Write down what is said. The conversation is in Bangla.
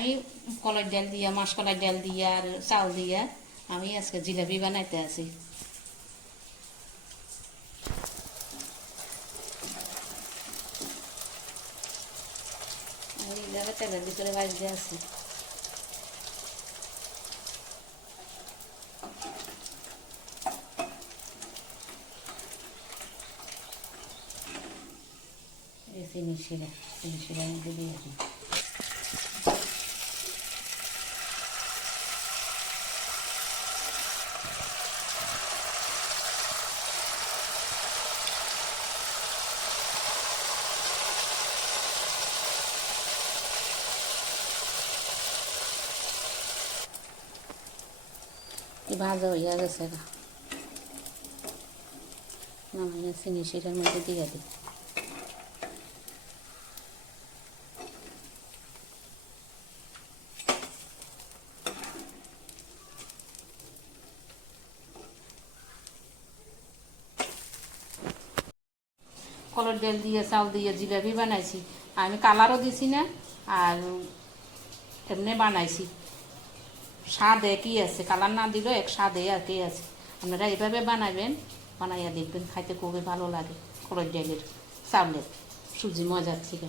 আমি কলাই ডাল দিয়া মাসকলাই ডাল দিয়া আর চাউল দিয়া আমি আজকে জিলাপি বানাইতে আছি। তেলের ভিতরে ভাজতে আছি। চিনি শিরা চিনি ভাজা হইয়া গেছে নামাইয়া চিনি শিরার মধ্যে দিয়ে দিই। কলর ডাল দিয়ে চাউল দিয়ে জিলাপি বানাইছি। আমি কালারও দিছি না, আর এমনি বানাইছি। স্বাদ একই আছে? কালার না দিলেও এক স্বাদ একই আছে? আপনারা এভাবে বানাবেন বানাইয়া দেখবেন, খাইতে খুবই ভালো লাগে। কলর ডাইলের চাউলের। সুজি মজার থেকে